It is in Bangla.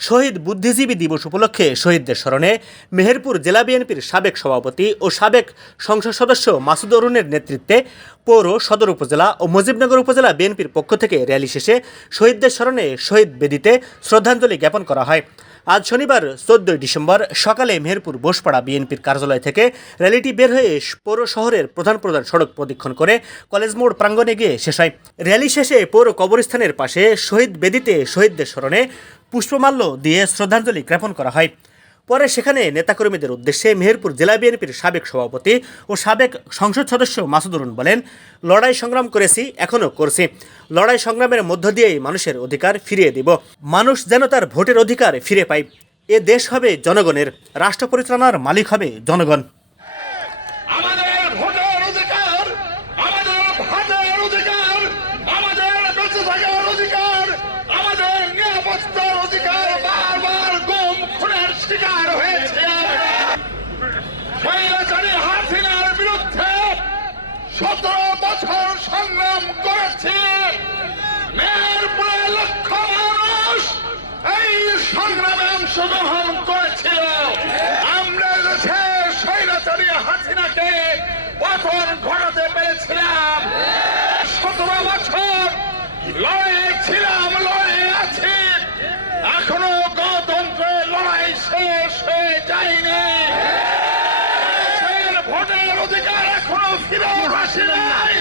শহীদ বুদ্ধিজীবী দিবস উপলক্ষে শহীদদের স্মরণে মেহেরপুর জেলা বিএনপির সাবেক সভাপতি ও সাবেক সংসদ সদস্য মাসুদ অরুণের নেতৃত্বে পৌর সদর উপজেলা ও মুজিবনগর উপজেলা বিএনপির পক্ষ থেকে র্যালি শেষে শহীদদের স্মরণে শহীদ বেদিতে শ্রদ্ধাঞ্জলি জ্ঞাপন করা হয়। আজ শনিবার, চোদ্দই ডিসেম্বর, সকালে মেহেরপুর বোসপাড়া বিএনপির কার্যালয় থেকে র্যালিটি বের হয়ে পৌর শহরের প্রধান প্রধান সড়ক প্রদক্ষিণ করে কলেজ মোড় প্রাঙ্গণে গিয়ে শেষ হয়। র্যালি শেষে পৌর কবরস্থানের পাশে শহীদ বেদিতে শহীদদের স্মরণে পুষ্পমাল্য দিয়ে শ্রদ্ধাঞ্জলি জ্ঞাপন করা হয়। পরে সেখানে নেতাকর্মীদের উদ্দেশ্যে মেহেরপুর জেলা বিএনপির সাবেক সভাপতি ও সাবেক সংসদ সদস্য মাসুদুরুন বলেন, লড়াই সংগ্রাম করেছি, এখনও করছি। লড়াই সংগ্রামের মধ্য দিয়েই মানুষের অধিকার ফিরিয়ে দিব। মানুষ যেন তার ভোটের অধিকার ফিরে পায়। এ দেশ হবে জনগণের। রাষ্ট্র পরিচালনার মালিক হবে জনগণ। সতেরো বছর সংগ্রাম করেছে। মেহেরপুরে লক্ষ মানুষ এই সংগ্রামে অংশগ্রহণ করেছিল আমরা দেশে স্বৈরাচারী হাসিনাকে পতন ঘটাতে পেরেছিলাম। সতেরো বছর লড়াই ছিলাম লড়াই আছি। এখনও গণতন্ত্রের লড়াই শেষ হয়ে যায়নি দেশের ভোটের এখনও ফিরে আসে নাই।